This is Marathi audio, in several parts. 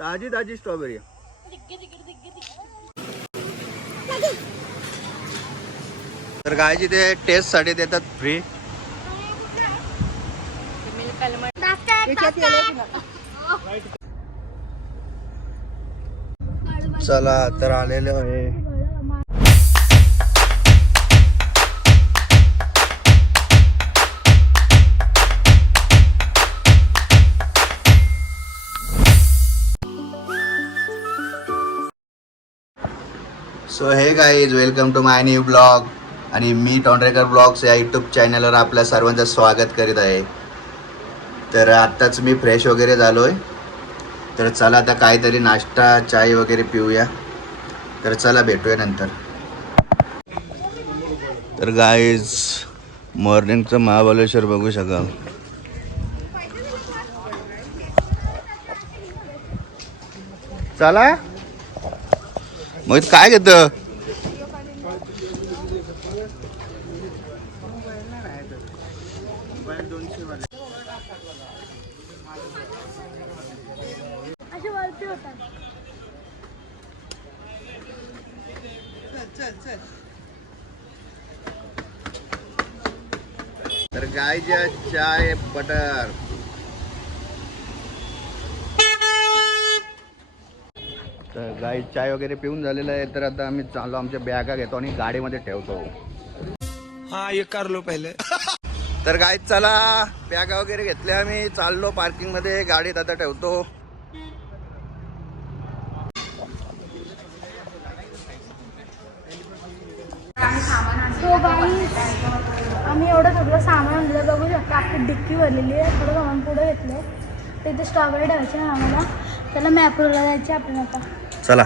ताजी ताजी स्ट्रॉबेरी. तर गायची ते टेस्टसाठी देतात फ्री चला तर आलेलो आहे. So hey guys welcome to my new blog आणि मी टॉन्ड्रेकर ब्लॉग्स या यूट्यूब चॅनलवर आपल्या सर्वांचं स्वागत करीत आहे. तर आत्ताच मी फ्रेश वगैरे झालो आहे तर चला आता काहीतरी नाश्ता चाय वगैरे पिऊया. तर चला भेटूया नंतर. तर गाईज मॉर्निंगचं महाबलेश्वर बघू शकाल. चला. मोहित काय घेत? तर गायच्या चाय बटर. तर गाय चाय वगैरे पिऊन झालेलं आहे तर आता आम्ही चाललो आमच्या बॅगा घेतो आणि गाडीमध्ये ठेवतो. हाँ ये कर लो पहले. तर गाय चला बॅगा वगैरे घेतल्या आम्ही चाललो पार्किंगमध्ये गाडीत आता ठेवतो. बाई आम्ही एवढं सगळं सामान आणलं बघू शकतो आपली डिक्की भरलेली आहे थोडं सामान पुढे घेतलं तिथे स्ट्रॉबेरी ठेवायची आहे आम्हाला. त्याला मॅप्रोला जायचे आपल्याला आता. चला.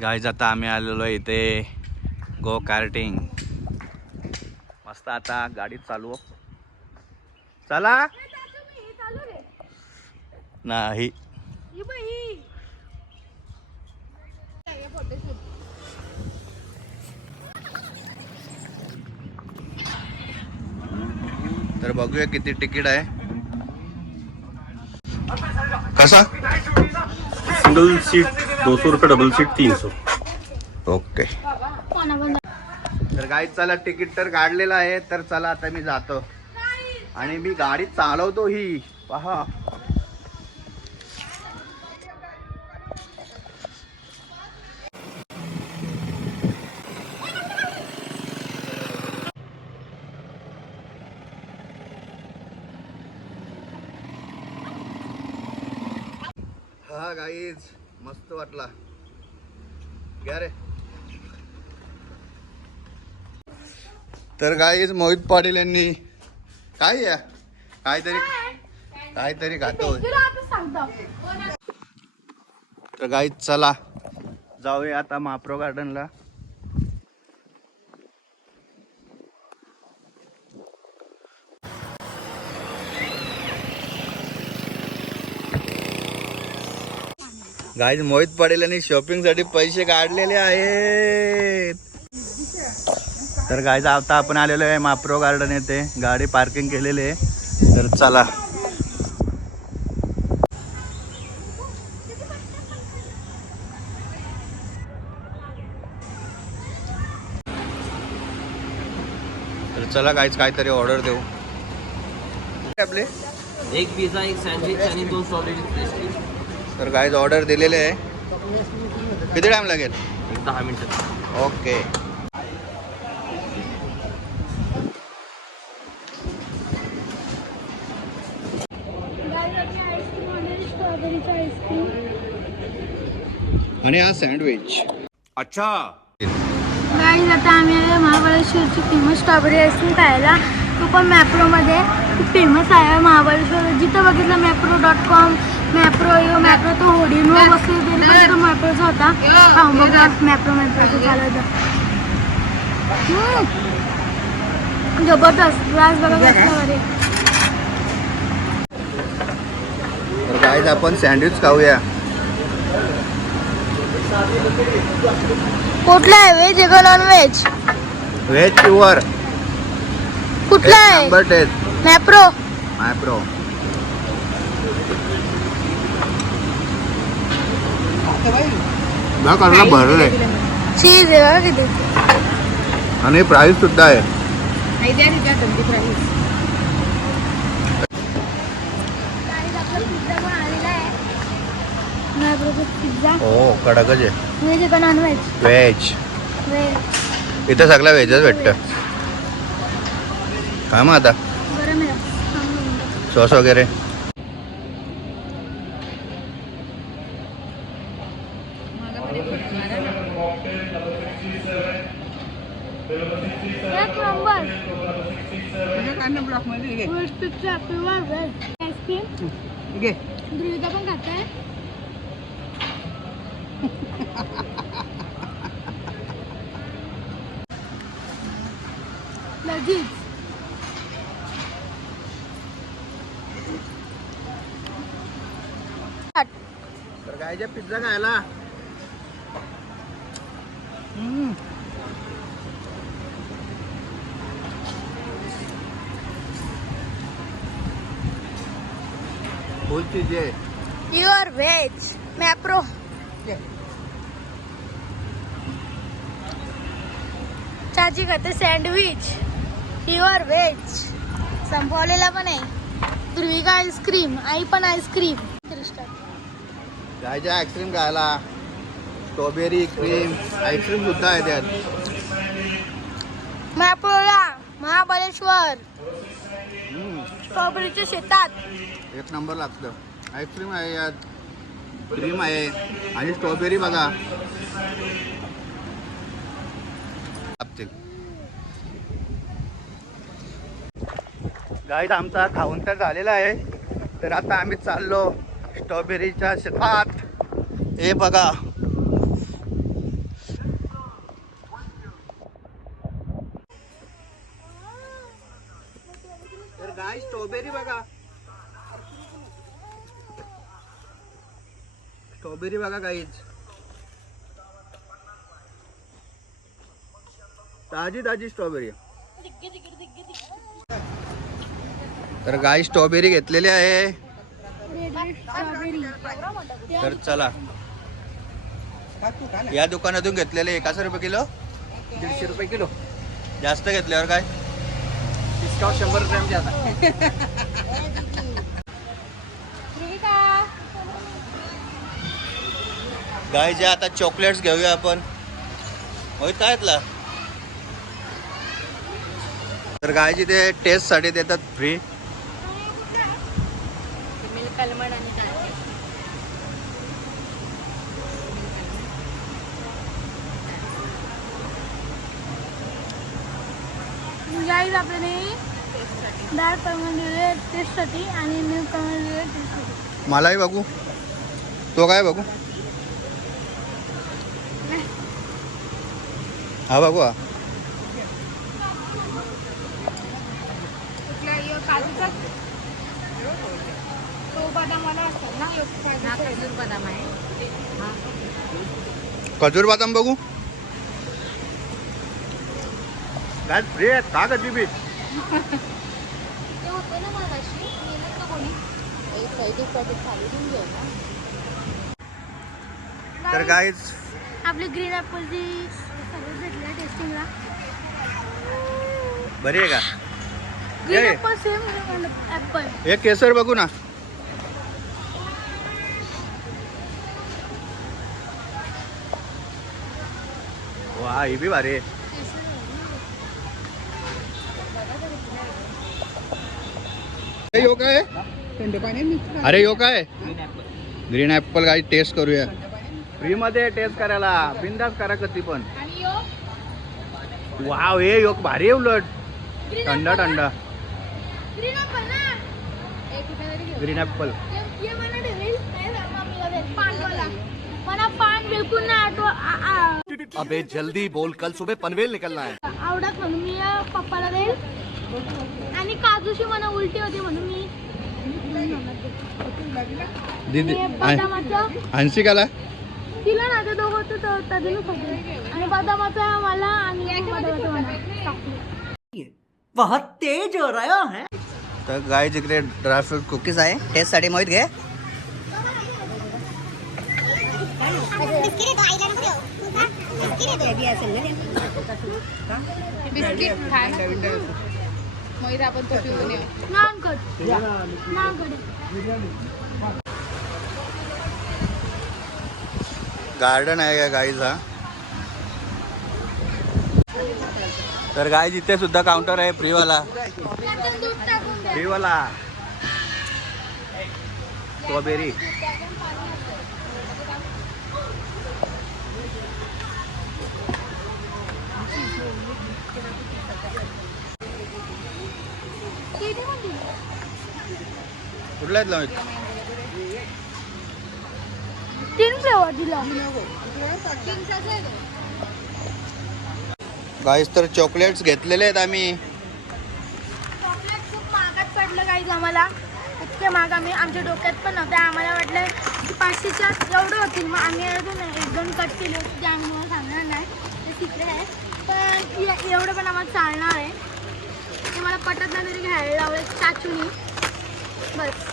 गाईज आता आम्ही आलेलो आहे इथे गो कार्टिंग मस्त आता गाडीत चालू. चला. नाही. तर बघूया किती तिकीट आहे. कसा? सिंगल सीट दो सौ रुपये डबल सीट तीन सौ ओके. तर गाडी चला तिकीट तर काढलेलं आहे तर चला आता मी जातो. आणि मी गाडी चालवतो ही. पहा. हा गाईज मस्त वाटला. घ्या रे. तर गाईज मोहित पाटील यांनी काय या काहीतरी काहीतरी खातो तर गाईज चला. जाऊया आता माप्रो गार्डनला गाईज मोहित पडेल आणि शॉपिंगसाठी पैसे काढलेले आहेत. तर गाईज आता आपण आलेलो आहे माप्रो गार्डन येथे. गाडी पार्किंग केलेली आहे. तर चला. तर चला गाईज काहीतरी ऑर्डर देऊ. आपले एक पिझ्झा एक सँडविच आणि दोन स्ट्रॉबेरी पेस्ट्री तर गाईज ऑर्डर दिलेले आहे. किती टाइम लागेल? दहा मिनिटं. ओके आणि स्ट्रॉबेरीची आईस्क्रीम आणि हा सँडविच अच्छा. गाईज आता आम्ही आले महाबळेश्वरची फेमस स्ट्रॉबेरी आईस्क्रीम खायला. तो पण मॅप्रोमध्ये खूप फेमस आहे. महाबळेश्वर जिथं बघितलं मॅप्रो डॉट कॉम मॅप्रो यो मॅप्रो तो होडींवर बसले तरी पण तो मॅप्रोचा होता. बघा मॅप्रो मॅप्रोचं झालं होतं. जबरदस्त. ग्लास बघा. तर गाईज आपण सँडविच खाऊया. कुठला आहे? व्हेज का नॉन व्हेज व्हेज प्युअर कुठला आहे? नंबर टेस्ट मॅप्रो माय प्रो ना करला भरलं आहे चीज आहे किती. आणि प्राईस सुद्धा आहे. पिझ्झा पण आलेला आहे. पिझ्झा हो कडकच आहे. व्हेज आहे का नॉन व्हेज व्हेज व्हेज इथं सगळं व्हेजच भेटतं. काय मग आता. बरं सॉस वगैरे एक number veg pizza pure veg ice cream Druvika पण खाताय लगेच तर गायच्या पिझ्झा खायला चीज आहे प्युअर व्हेज मॅप्रो चाची खाते सँडविच प्युअर व्हेज संपवलेला पण आहे. ध्रुविका आईस्क्रीम आई पण आईस्क्रीम गायच्या आईस्क्रीम खायला. स्ट्रॉबेरी क्रीम आईस्क्रीम सुद्धा आहे त्यात. मॅप्रोला महाबळेश्वर. स्ट्रॉबेरीच्या शेतात. एक नंबर लागतं. आईस्क्रीम आहे यात. क्रीम आहे. आणि स्ट्रॉबेरी बघा. गाईत आमचा खाऊन तर झालेला आहे. तर आता आम्ही चाललो स्ट्रॉबेरीच्या शेतात. हे बघा तर गाय स्ट्रॉबेरी बघा स्ट्रॉबेरी बघा काहीच ताजी ताजी स्ट्रॉबेरी तर गाय स्ट्रॉबेरी घेतलेली आहे. तर चला. या दुकानातून घेतलेले एकाशे रुपये किलो. दीडशे रुपये किलो. जास्त घेतल्यावर काय? डिस्काउंट शंभर ग्रॅम गायचे आता चॉकलेट्स घेऊया आपण. होय काय येतला? तर गायची ते टेस्टसाठी देतात फ्री गाईज आपल्याने डाळ टेस्टसाठी आणि टेस्टसाठी मलाही बघू. तो काय बघू? हा बघू. हा खजूर बदाम बघू. काय फ्री आहेत का कधी बी तर गाईज आपली ग्रीन ॲपलची भेटली टेस्टिंगला बरी आहे का? ग्रीन सेम हे केसर बघू ना. वा ही बी भारी आहे. हे यो काय? अरे यो काय? ग्रीन ऍपल काही टेस्ट करूया. फ्री मध्ये टेस्ट करायला. बिंदास करा कधी पण. वाव हे योग भारी आहे उलट. थंड थंड. ग्रीन ऍपल अबे जल्दी बोल कल सुबह पनवेल निकलना है. आवडत म्हणून मी पप्पाला देईल. आणि काजूशी मला उलटी होती म्हणून मी दीदी तिला ना ते दोघं होते तर तदिनच होते. आणि बदामाचा मला आणि बदामाचा मला. चॉकलेट बहुत तेज हो रहा है. तर गाय जिकडे ड्रायफ्रूट कुकीज आहे. टेस्टसाठी मोहित घे. नान कट नान कट गार्डन आहे का गाईचा. तर गाय जिथे सुद्धा काउंटर आहे फ्रीवाला फ्रीवाला स्ट्रॉबेरी. कुठला आहेत लावत गाईस तर चॉकलेट्स घेतलेले आहेत आम्ही. चॉकलेट खूप महागात पडलं काही आम्हाला. इतके महाग आम्ही. आमच्या डोक्यात पण नव्हते. आम्हाला वाटलं की पाचशेच्या एवढं होतील. मग आम्ही अजून एक दोन कट केले होते. ते आम्ही मला सांगणार नाही. ते तिकडे आहे. पण एवढं पण आम्हाला चालणार आहे. ते मला पटत नाही तरी घ्यायला लावलं चाचूनी बस.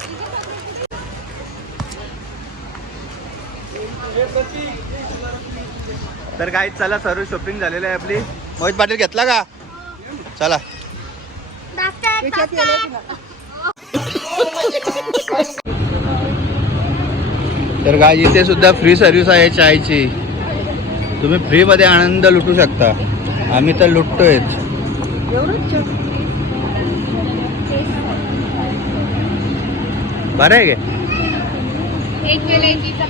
तर काय चला सर्व शॉपिंग झालेलं आहे आपली. मोहित पाटील घेतला का? चला. तर गाय इथे सुद्धा फ्री सर्व्हिस आहे चायची. तुम्ही फ्रीमध्ये आनंद लुटू शकता. आम्ही तर लुटतोय बरं आहे गे. एक वेलायचीचा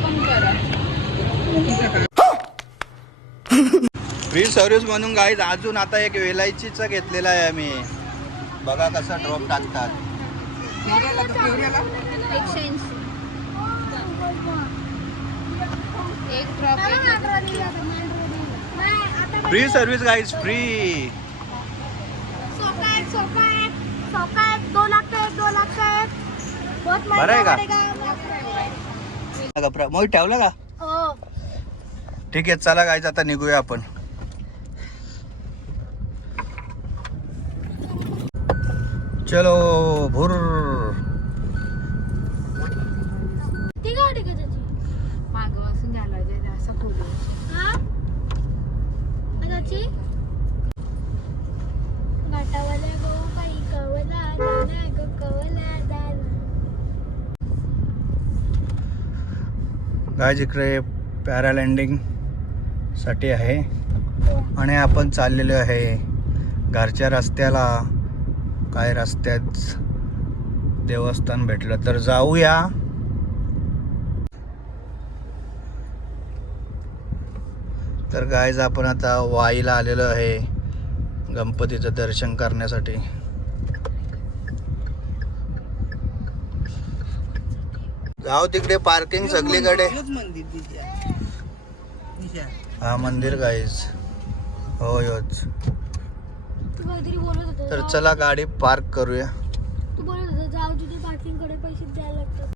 फ्री सर्व्हिस म्हणून गाईज अजून आता एक वेलायचीचा घेतलेला आहे आम्ही. बघा कसा ड्रॉप टाकतात. फ्री सर्व्हिस गाईज फ्री बरं आहे का? मोहित ठेवला का? हो. ठीक आहे चला गाईज आता निघूया आपण चलो भुर ती गाडी का त्याची? मागं बसून घालायचं असं खोलू हा? त्याची? घाटावाल्या गो बाई कवला दाना गो कवला दाना. गाईज इकडे पॅरालँडिंग साठी आहे. आणि आपण चाललेलो आहे घरच्या रस्त्याला. काय रस्त्यात देवस्थान भेटलं तर जाऊया. तर गायज आपण आता वाईला आलेलो आहे गणपतीचं दर्शन करण्यासाठी. जाऊ तिकडे पार्किंग सगळीकडे. हा मंदिर गाईज हो योच तू काहीतरी बोलत होता तर चला गाडी पार्क करूया. तू बोलत होता जाऊ तिथे पार्किंगकडे पैसे द्यायला लागतात.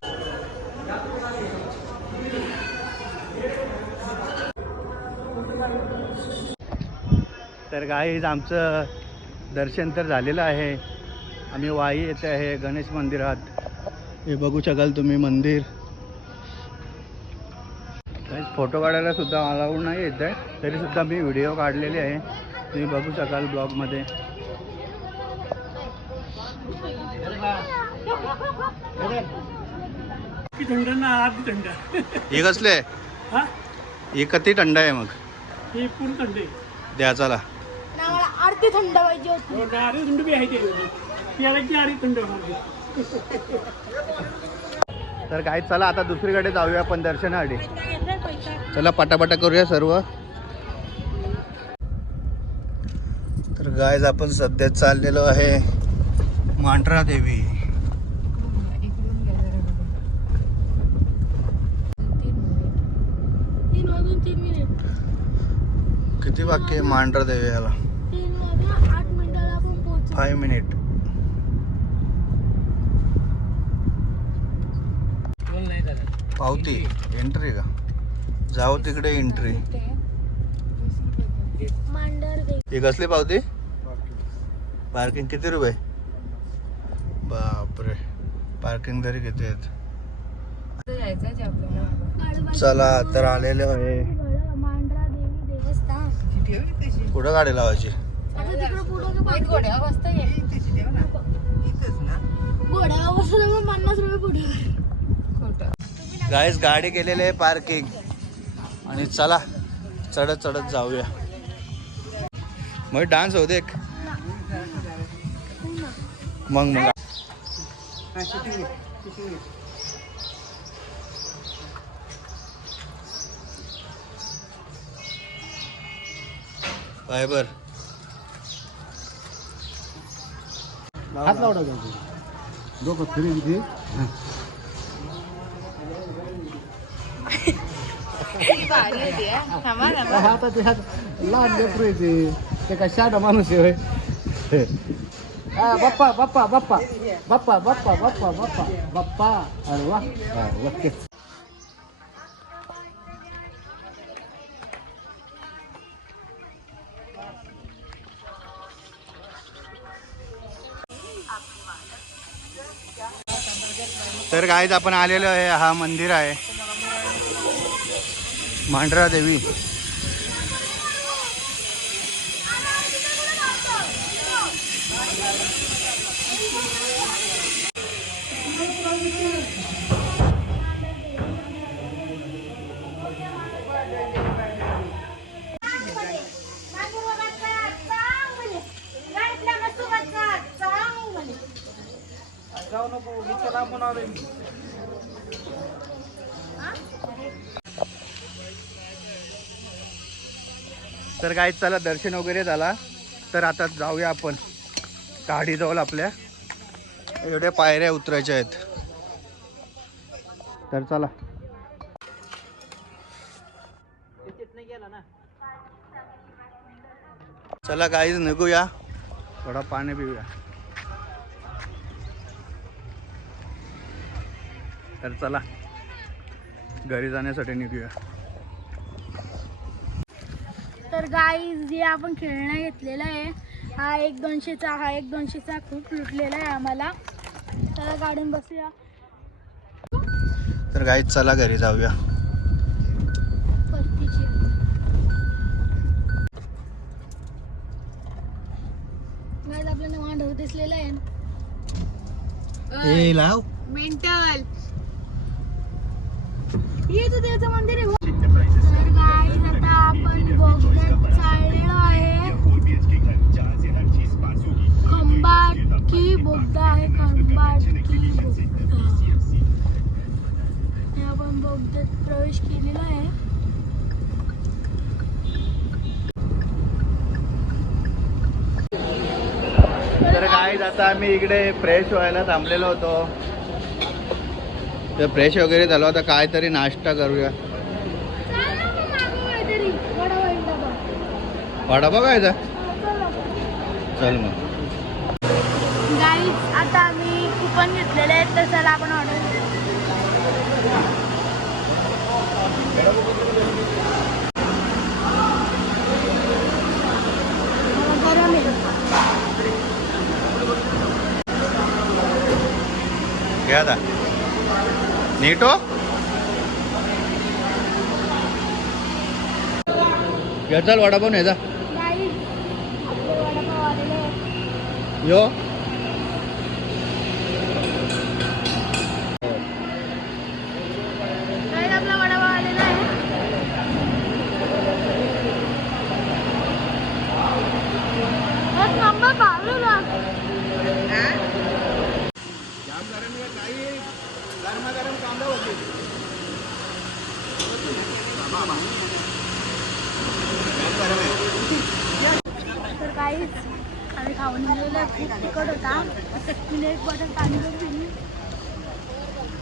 तर गाईज आमचं दर्शन तर झालेलं आहे. आम्ही वाई येथे आहे गणेश मंदिरात. हे बघू शकाल तुम्ही मंदिर. फोटो काढायला सुद्धा अलाउड नाही येत आहे. तरी सुद्धा मी व्हिडिओ काढलेले आहे. तुम्ही बघू शकाल ब्लॉगमध्ये हे कसले? हा? हे किती थंड आहे मग? हे पूर्ण थंड आहे. द्या चला. थंड पाहिजे होती. हो थंड बी आहे की थंड तर काय चला आता दुसरीकडे जाऊया आपण दर्शनासाठी. चला पटापटा करूया सर्व. तर गायज आपण सध्या चाललेलो आहे मांढरा देवी. किती बाकी आहे मांढरा देवी याला? फाय मिनिट पावती एंट्री का? जाऊ तिकडे एंट्री मांडर दे ही कसली पावती? पार्किंग किती रुपये? बापरे. पार्किंग तरी किती आहेत? चला तर आलेलो आहे. कुठं गाडी लावायची? गाईस गाडी केलेली आहे पार्किंग आणि चला चढत चढत जाऊया. मग डान्स होते एक. मग मग. फायबर भारी. होती हा. थांबा थांबा आता ते लहान लेकरू आहे ते ते काय शाडा माणूस आहे होय. हा, बाप्पा बाप्पा बाप्पा बाप्पा बाप्पा बाप्पा बाप्पा बाप्पा अरे वा हा, ओके तर गाईज आपण आलेलो आहे हा मंदिर आहे मांढरा देवी. तर काय चला दर्शन वगैरे झाला. तर आता जाऊया आपण. गाडी जवळ आपल्या. एवढ्या पायऱ्या उतरायच्या आहेत. तर चला. चला काहीच निघूया. थोडा पाणी पिऊया. तर चला. घरी जाण्यासाठी निघूया. तर गाई जे आपण खेळणं घेतलेलं आहे हा एक दोनशेचा हा एक दोनशेचा खूप लुटलेला आहे आम्हाला. त्याला गाडीन बसूया. तर गाईच चला घरी जाऊया. गाईज आपल्याला मांडव दिसलेलं आहे. लाव. मेंटल येतो त्याचं मंदिर आहे तर गाईज आता आपण बोगद्यात चाललेलो आहे. खंबाट की बोगदा आहे खंबाट की बोगदा. आपण बोगद्यात प्रवेश केलेला आहे. तर काय आता आम्ही इकडे फ्रेश व्हायला थांबलेलो होतो. तर फ्रेश वगैरे झालो आता काहीतरी नाश्ता करूया चल ना मग मागं काहीतरी वडापाव एक वडापाव खायचा चला. मग. गाईज आता आम्ही कुपन घेतलेले आहेत तर चला आपण ऑर्डर 여?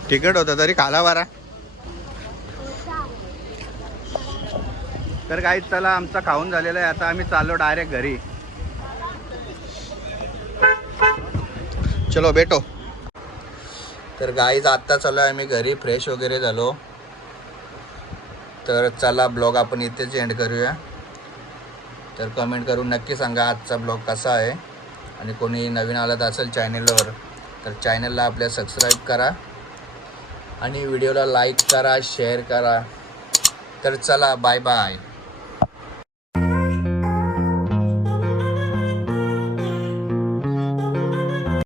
तिकट होतं तरी काला बारा. तर काहीच चला आमचा खाऊन झालेला आहे. आता आम्ही चाललो डायरेक्ट घरी. चलो भेटो. तर गाईज आत्ता चालू आहे आम्ही घरी. फ्रेश वगैरे झालो. तर चला ब्लॉग आपण इथेच एंड करूया. तर कमेंट करून नक्की सांगा आजचा ब्लॉग कसा आहे. आणि कोणी नवीन आलात असेल चॅनेलवर तर चॅनलला आपल्या सबस्क्राईब करा. आणि व्हिडिओला लाईक करा शेअर करा. तर चला बाय बाय